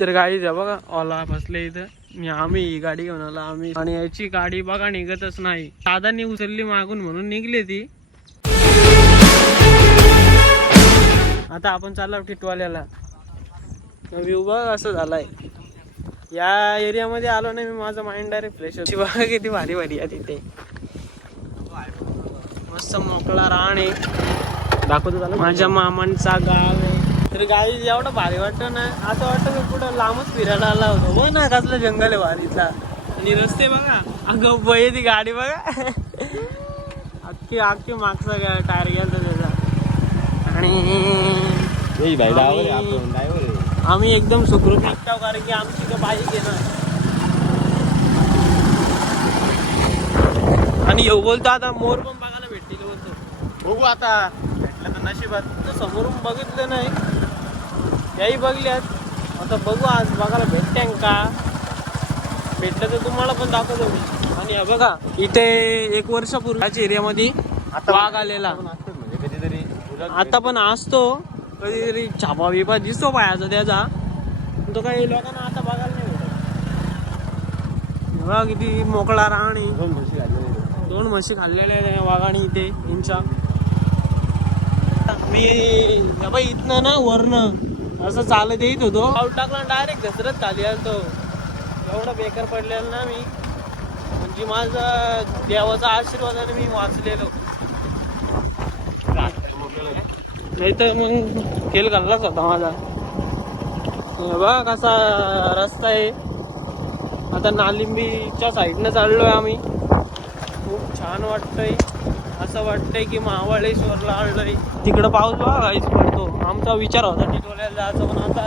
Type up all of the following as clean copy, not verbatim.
तर गाडी जा बघा ओला बसले इथं आम्ही ही गाडी घेऊन आलो आम्ही आणि याची गाडी बघा निघतच नाही. दादांनी उचलली मागून म्हणून निघली ती. आता आपण चाललो टिटवाल्याला. व्ह्यू बघ असं झालाय. या एरियामध्ये आलो नाही मी माझं माइंड डायरेक्ट फ्रेश होती. बघा किती भारी भारी आहे तिथे. मस्त मोकळा रान आहे. दाखवतो झालं माझ्या मामांचा गाव आहे. तरी गाडी एवढं भारी वाटतं ना असं वाटतं की कुठं लांबच फिरायला आला होतो. बघ ना कसलं जंगल आहे भारीचा. आणि रस्ते बघा अगं बाई ती गाडी बघा अख्खी मागचा टायर गेला त्याचा. आणि आम्ही एकदम सुखरूप निघतो कारण की आमची तर बाईक आहे ना. आणि येऊ बोलतो आता मोर पण बघायला भेटतील बोलतो. बघू आता भेटलं तर नशिबात. तर समोरून बघितलं नाही याही बघल्यात. आता बघू आज बघायला भेटते का. भेटलं तर तुम्हाला पण दाखवतो मी. आणि बघा इथे 1 वर्षापूर्वीच्या एरियामध्ये वाघ आलेला. आता पण असतो कधीतरी छापा बिपा दिसतो पायाचा त्याचा. तो काही लोकांना आता बघायला नाही भेटत. बघा किती मोकळा राहणी. 2 म्हशी खाल्लेल्या वाघाने इथे इंचा. मी बाबा इथनं ना वरनं असं चालत येत होतो. आऊट टाकला डायरेक्ट घसरत खाली आलतो. एवढं बेकार पडलेलं ना मी. म्हणजे माझा देवाचा आशीर्वादाने मी वाचलेलो. नाही तर मग खेळ घाललाच होता माझा. बघा कसा रस्ता आहे. आता नालिंबीच्या साईडनं चाललोय आम्ही. खूप छान वाटतंय. असं वाटतंय की महाबळेश्वरला आलोय. तिकडं पाऊस बघा काहीच पडतो. आमचा विचार होता टिटवाल्याला जायचं पण आता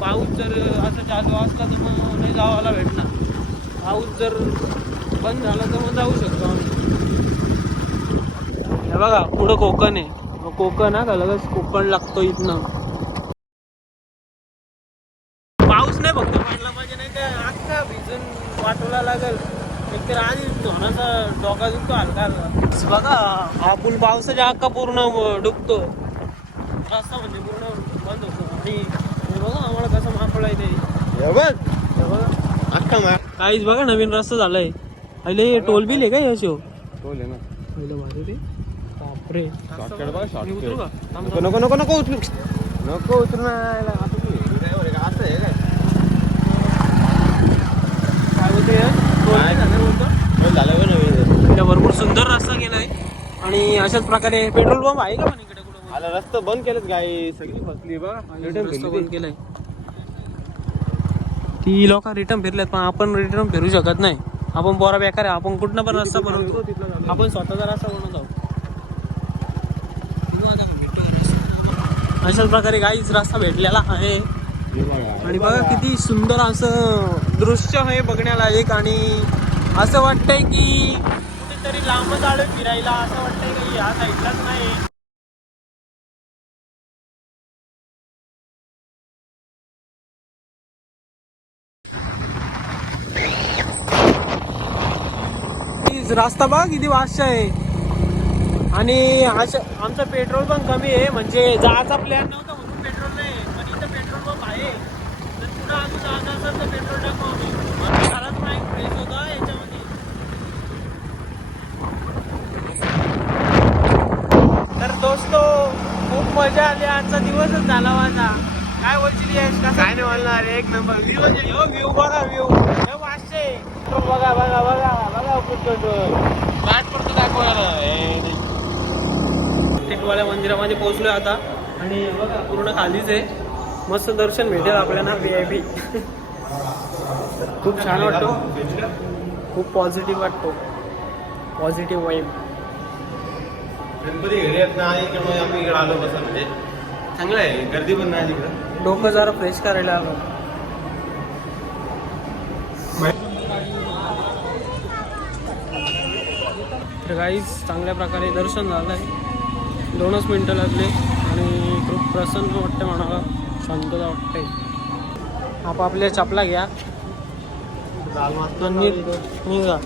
पाऊस जर असं चालू असला तर मग नाही जावायला भेटणार. पाऊस जर बंद झाला तर मग जाऊ शकतो आम्ही. हे बघा पुढं कोकण आहे. कोकण हा का लगेच कोकण लागतो इथनं. पाऊस नाही फक्त पडला पाहिजे नाही तर अख्खा भिजून वाटवला लागेल. एकतर आधी धोनाचा डोका दुखतो हलका. बघा आपण पावसाच्या अख्खा पूर्ण डुबतो. रस्ता म्हणजे पूर्ण बंद होतो. आणि बघा आम्हाला कसं मापळा आहे बघा काहीच. बघा नवीन रस्ता झालाय. अरे टोल बिल आहे का या शो. टोल आहे ना पहिलं भारी रे. बापरे उतरू का. नको नको नको उतरू नको उतरू ना. असं आहे काय भरपूर सुंदर रस्ता केलाय. आणि अशाच प्रकारे पेट्रोल पंप आहे का पण इकडे कुठं. आला रस्ता बंद केलेत गाई सगळी फसली बघा. रस्ता बंद केलाय. ती लोक रिटर्न फिरल्यात पण आपण रिटर्न फिरू शकत नाही. आपण बोरा बेकार आहे. आपण कुठनं पण रस्ता बनवतो. आपण स्वतःचा रस्ता बनवतो. अशाच प्रकारे काहीच रस्ता भेटलेला आहे. आणि बघा किती सुंदर असं दृश्य आहे बघण्याला एक. आणि असं वाटतंय की कुठेतरी लांबच आलोय फिरायला. असं वाटतंय की ह्या साईडलाच नाही. रस्ता बघा किती वाजता आहे. आणि आमचं पेट्रोल पण कमी आहे. म्हणजे जायचा प्लॅन नव्हता म्हणून पेट्रोल नाही. पण इथं पेट्रोल पंप आहे. तर पुढं अजून जायचं असेल तर पेट्रोल टाकू आम्ही. खरंच माईक फ्रेश होतं याच्यामध्ये. तर दोस्तो खूप मजा आली. आजचा दिवसच झाला माझा. काय बोलशील यश. काय नाही बोलणार. एक नंबर व्ह्यू बघा. व्ह्यू वाजते बघा बघा बघा बघा पेट्रोल गाठ पडतो दाखवायला. टिटवाल्या मंदिरामध्ये पोहोचलोय आता. आणि बघा पूर्ण खालीच आहे. मस्त दर्शन भेटेल आपल्याला VIP. खूप छान वाटतो. खूप पॉझिटिव्ह वाटतो. Positive vibe. गणपती घरी येत नाही त्यामुळे आम्ही इकडे आलो बसा. म्हणजे चांगलं आहे. गर्दी पण नाही तिकडं. डोकं जरा फ्रेश करायला आलो. तर गाईज चांगल्या प्रकारे दर्शन झालं आहे. 2च मिनटं लागले. आणि खूप प्रसन्न वाटते मनाला. शांतता वाटते. आपापल्या चपला घ्या. निघा.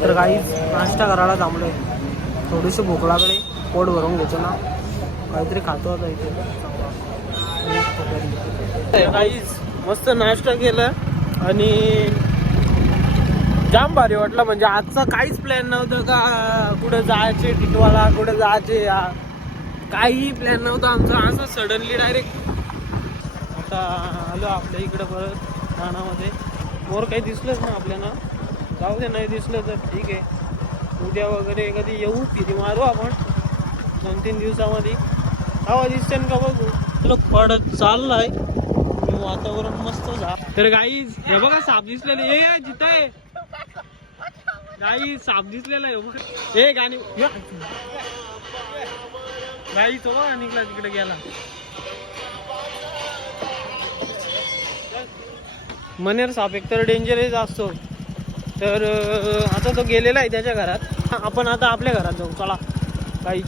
तर गाईज नाश्ता करायला थांबलोय. थोडीशी भूक लागली, पोट भरून घ्यायचं ना, काहीतरी खातो आता इथे. काहीच मस्त नाश्ता केला आणि जाम भारी वाटलं. म्हणजे आजचा काहीच प्लॅन नव्हतं का कुठं जायचे टिटवाला, कुठं जायचे, काही प्लॅन नव्हता आमचा. असं सडनली डायरेक्ट आता आलो आपल्या इकडं परत रानामध्ये. मोर काही दिसलंच ना आपल्याला, जाऊ दे, नाही दिसलं तर ठीक आहे. उद्या वगैरे कधी येऊ, फिरी मारू आपण 2-3 दिवसामध्ये. हवा दिसते का बघू. तुला पडत चाललाय वातावरण मस्त झा. तर गाईज हे बघा साप दिसलेले, हे जिथं आहे गाई साप दिसलेला आहे बघा. हे गाणी गाई तो निघला तिकडे गेला. मनेर साप एकतर डेंजरस असतो. तर आता तो गेलेला आहे त्याच्या घरात. आपण आता आपल्या घरात जाऊ चला. काहीच